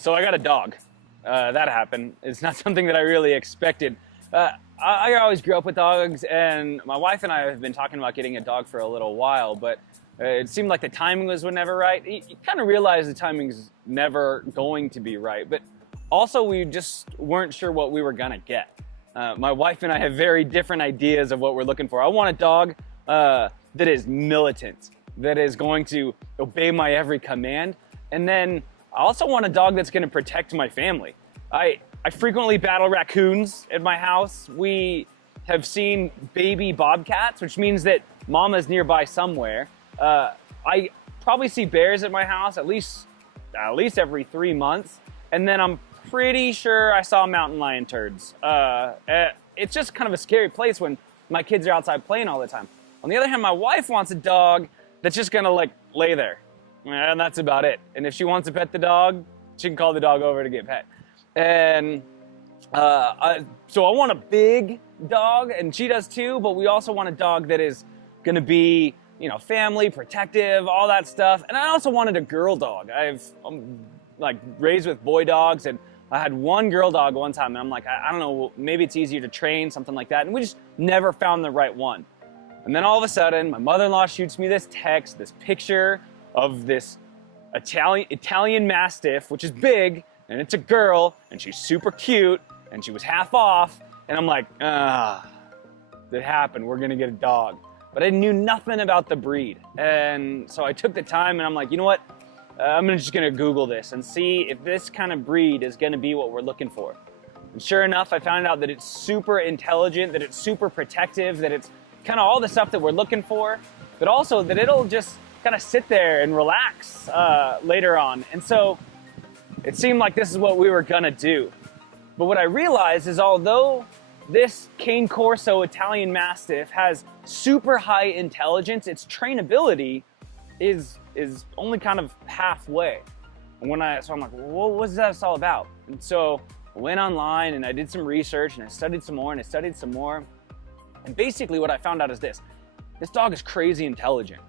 So I got a dog. That happened. It's not something that I really expected. I always grew up with dogs, and my wife and I have been talking about getting a dog for a little while, but it seemed like the timing was never right. You kind of realize the timing's never going to be right, but also we just weren't sure what we were gonna get. My wife and I have very different ideas of what we're looking for. I want a dog that is militant, that is going to obey my every command, and then I also want a dog that's going to protect my family. I frequently battle raccoons at my house. We have seen baby bobcats, which means that mama's nearby somewhere. I probably see bears at my house at least every 3 months, and then I'm pretty sure I saw mountain lion turds. It's just kind of a scary place when my kids are outside playing all the time. On the other hand, my wife wants a dog that's just gonna lay there. And that's about it. And if she wants to pet the dog, she can call the dog over to get pet. And so I want a big dog, and she does too, but we also want a dog that is gonna be, family, protective, all that stuff. And I also wanted a girl dog. I'm raised with boy dogs, and I had one girl dog one time, and I'm like, I don't know, maybe it's easier to train, something like that. And we just never found the right one. And then all of a sudden, my mother-in-law shoots me this text, this picture of this Italian Mastiff, which is big, and it's a girl, and she's super cute, and she was half off, and I'm like, it happened, we're gonna get a dog. But I knew nothing about the breed, and so I took the time, and I'm like, you know what, I'm just gonna Google this and see if this kind of breed is gonna be what we're looking for. And sure enough, I found out that it's super intelligent, that it's super protective, that it's kind of all the stuff that we're looking for, but also that it'll just kind of sit there and relax later on. And so it seemed like this is what we were gonna do. But what I realized is although this Cane Corso Italian Mastiff has super high intelligence, its trainability is only kind of halfway. And so I'm like, well, what's that all about? And so I went online and I did some research and I studied some more and I studied some more. And basically what I found out is this dog is crazy intelligent,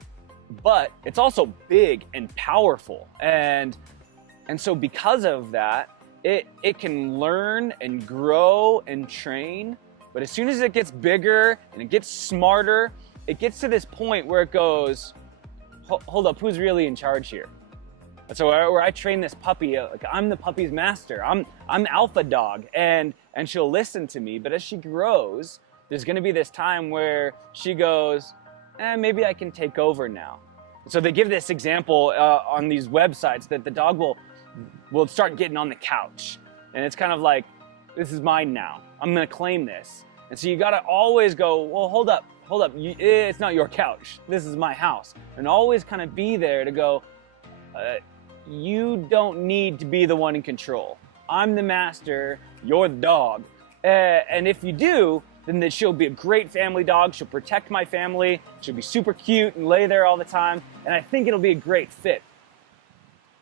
but it's also big and powerful. And so because of that, it can learn and grow and train, but as soon as it gets bigger and it gets smarter, it gets to this point where it goes, hold up, who's really in charge here? And so where I train this puppy, I'm the puppy's master. I'm alpha dog, and she'll listen to me, but as she grows, there's gonna be this time where she goes, maybe I can take over now. So they give this example on these websites that the dog will start getting on the couch. And it's kind of like, this is mine now. I'm gonna claim this. And so you gotta always go, well, hold up. It's not your couch. This is my house. And always kind of be there to go, you don't need to be the one in control. I'm the master, you're the dog. And if you do, then she'll be a great family dog. She'll protect my family. She'll be super cute and lay there all the time. And I think it'll be a great fit.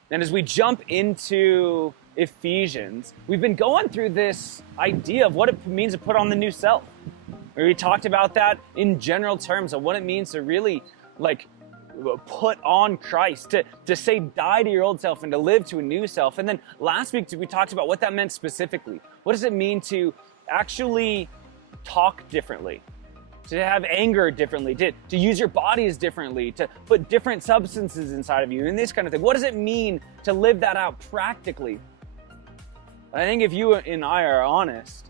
And as we jump into Ephesians, we've been going through this idea of what it means to put on the new self. We talked about that in general terms of what it means to really put on Christ, to say die to your old self and to live to a new self. And then last week we talked about what that meant specifically. What does it mean to actually talk differently, to have anger differently, to use your bodies differently, to put different substances inside of you, and this kind of thing? What does it mean to live that out practically? I think if you and I are honest,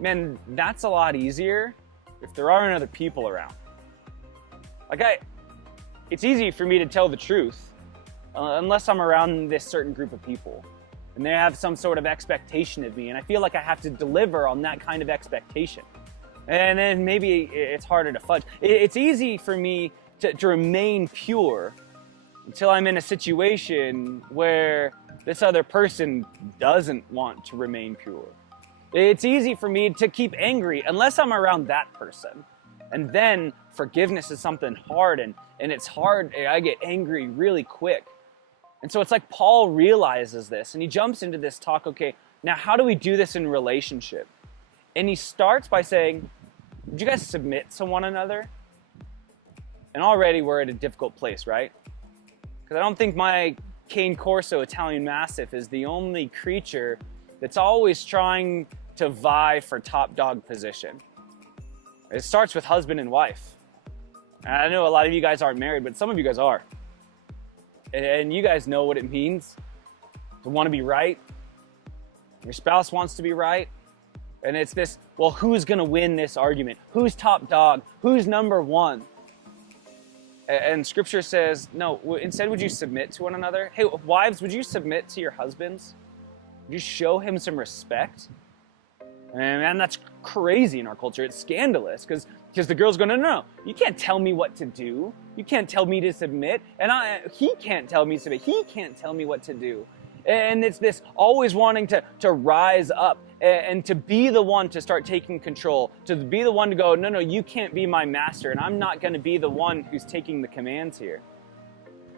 man, that's a lot easier if there aren't other people around. It's easy for me to tell the truth unless I'm around this certain group of people and they have some sort of expectation of me, and I feel like I have to deliver on that kind of expectation. And then maybe it's harder to fudge. It's easy for me to remain pure until I'm in a situation where this other person doesn't want to remain pure. It's easy for me to keep angry unless I'm around that person. And then forgiveness is something hard, and it's hard. I get angry really quick. And so it's like Paul realizes this, and he jumps into this talk, okay, now how do we do this in relationship? And he starts by saying, would you guys submit to one another? And already we're at a difficult place, right? Because I don't think my Cane Corso Italian Mastiff is the only creature that's always trying to vie for top dog position. It starts with husband and wife. And I know a lot of you guys aren't married, but some of you guys are. And you guys know what it means to want to be right. Your spouse wants to be right. And it's this, well, who's going to win this argument? Who's top dog? Who's number one? And Scripture says, no, instead would you submit to one another? Hey, wives, would you submit to your husbands? Would you show him some respect? And man, that's crazy in our culture. It's scandalous because the girl's going, no, you can't tell me what to do. You can't tell me to submit. And he can't tell me to submit. He can't tell me what to do. And it's this always wanting to rise up and to be the one to start taking control, to be the one to go, no, you can't be my master, and I'm not going to be the one who's taking the commands here.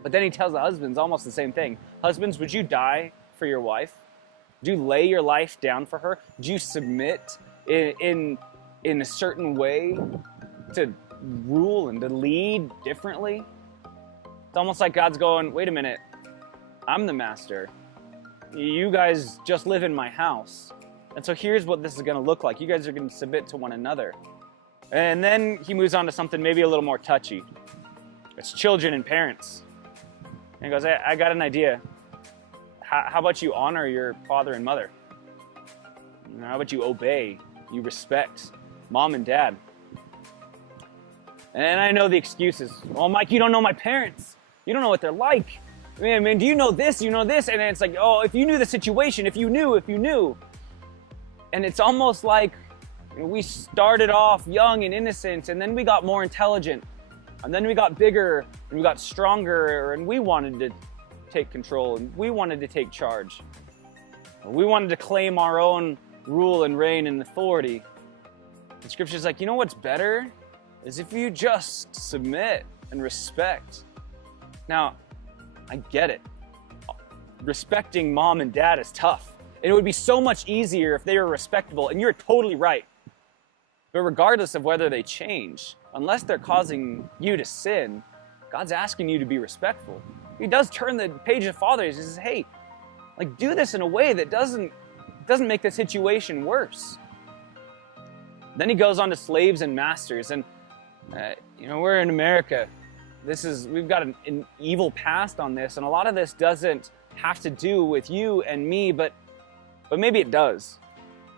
But then he tells the husbands almost the same thing. Husbands, would you die for your wife? Do you lay your life down for her? Do you submit in a certain way to rule and to lead differently? It's almost like God's going, wait a minute, I'm the master. You guys just live in my house. And so here's what this is going to look like. You guys are going to submit to one another. And then he moves on to something maybe a little more touchy. It's children and parents. And he goes, I got an idea. How about you honor your father and mother? How about you obey, you respect mom and dad? And I know the excuses. Well, Mike, you don't know my parents. You don't know what they're like. Man, do you know this? You know this? And it's like, oh, if you knew the situation, if you knew. And it's almost like we started off young and innocent, and then we got more intelligent, and then we got bigger, and we got stronger, and we wanted to take control, and we wanted to take charge. We wanted to claim our own rule and reign and authority. And Scripture's like, you know what's better? Is if you just submit and respect. Now, I get it. Respecting mom and dad is tough. And it would be so much easier if they were respectable, and you're totally right. But regardless of whether they change, unless they're causing you to sin, God's asking you to be respectful. He does turn the page of fathers. He says, hey, do this in a way that doesn't make the situation worse. Then he goes on to slaves and masters. And, we're in America. We've got an evil past on this. And a lot of this doesn't have to do with you and me, but maybe it does.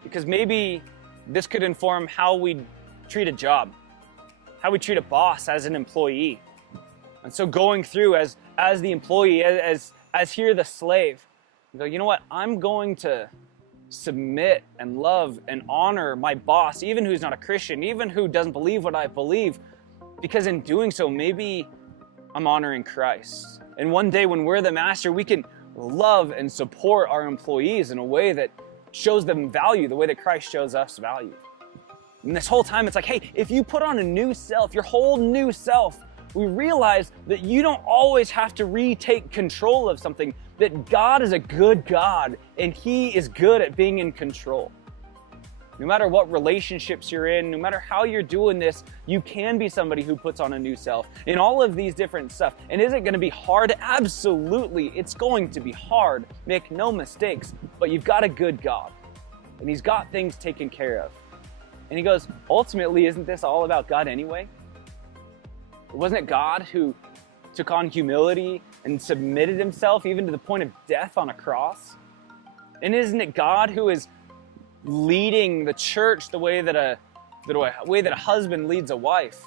Because maybe this could inform how we treat a job, how we treat a boss as an employee. And so going through as the employee, as here the slave, you go, you know what? I'm going to submit and love and honor my boss, even who's not a Christian, even who doesn't believe what I believe, because in doing so, maybe I'm honoring Christ. And one day when we're the master, we can love and support our employees in a way that shows them value, the way that Christ shows us value. And this whole time, it's like, hey, if you put on a new self, your whole new self, we realize that you don't always have to retake control of something, that God is a good God, and He is good at being in control. No matter what relationships you're in, no matter how you're doing this, you can be somebody who puts on a new self in all of these different stuff. And is it going to be hard? Absolutely. It's going to be hard. Make no mistakes. But you've got a good God, and He's got things taken care of. And he goes, ultimately, isn't this all about God anyway? Wasn't it God who took on humility and submitted Himself even to the point of death on a cross? And isn't it God who is leading the church the way that a husband leads a wife?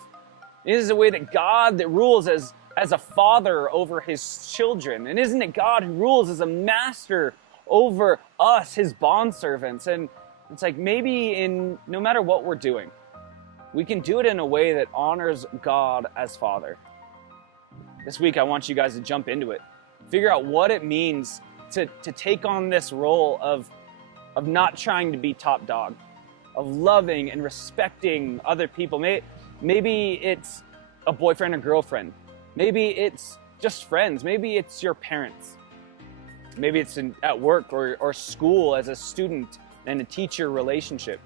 It is the way that God that rules as a father over His children. And isn't it God who rules as a master over us, His bondservants? And it's like maybe no matter what we're doing, we can do it in a way that honors God as Father. This week, I want you guys to jump into it. Figure out what it means to take on this role of not trying to be top dog, of loving and respecting other people. Maybe it's a boyfriend or girlfriend. Maybe it's just friends. Maybe it's your parents. Maybe it's at work or school as a student and a teacher relationship,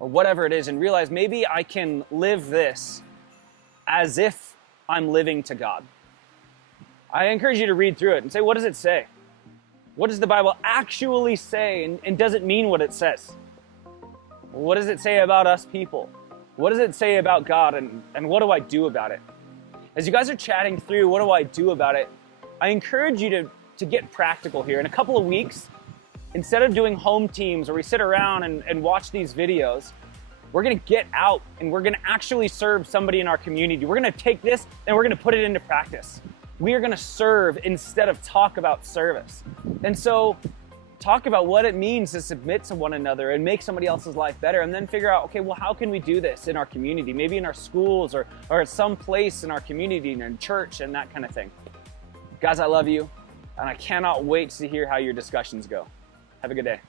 or whatever it is, and realize maybe I can live this as if I'm living to God. I encourage you to read through it and say, what does it say? What does the Bible actually say, and does it mean what it says? What does it say about us people? What does it say about God, and what do I do about it? As you guys are chatting through, what do I do about it? I encourage you to get practical here. In a couple of weeks, instead of doing home teams where we sit around and watch these videos, we're gonna get out and we're gonna actually serve somebody in our community. We're gonna take this and we're gonna put it into practice. We are gonna serve instead of talk about service. And so talk about what it means to submit to one another and make somebody else's life better, and then figure out, okay, well, how can we do this in our community? Maybe in our schools or at some place in our community and in church and that kind of thing. Guys, I love you, and I cannot wait to hear how your discussions go. Have a good day.